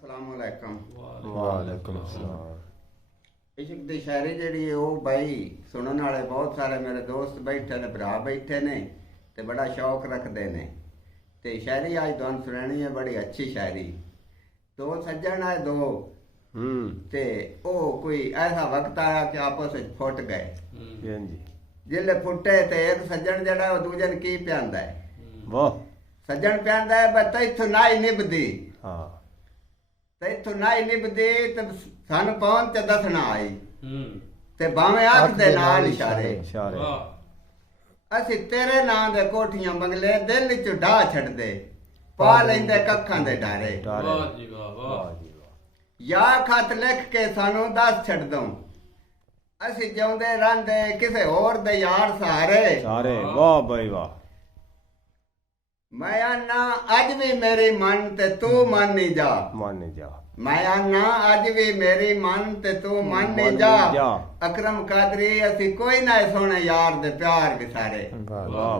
अस्सलामुअलैकुम। वालेकुम सलाम। इश्क दी शायरी जेहड़ी है वो भाई सुनने वाले बहुत सारे मेरे दोस्त बैठे ने, भरा बैठे ने ते बड़ा शौक रखते ने। ते शायरी आज तुहानू सुनानी है, बड़ी अच्छी शायरी। दो सज्जन आए दो ते ओ कोई ऐसा वक्त आया कि आपस में फुट गए। जिसले फुटे ते एक सज्जन जड़ा दूजे ने की प्यांदा है, वाह सज्जन प्यांदा है बस तैथों नाई निभदी, हाँ तैथों नाई निभदी ते सानू पौन ते दसना आई ते भावें अख दे नाल इशारे। असी तेरे नां दे कोठियां बंगले दिल च ढा छड़दे, पा लेंदे कक्खां दे डारे। या खत लिख के सानू दस छड़ दो, असी जिउंदे रहंदे किसे होर दे यार सहारे। सारे वाह भाई वाह। मैं आना अज भी मेरी मन ते तू मान नहीं जा, मान नहीं जा। मैं आना अज भी मेरी मन ते तू मान नहीं जा। अकरम कादरी असी कोई ना सोने यार दे प्यार विसारे। वाह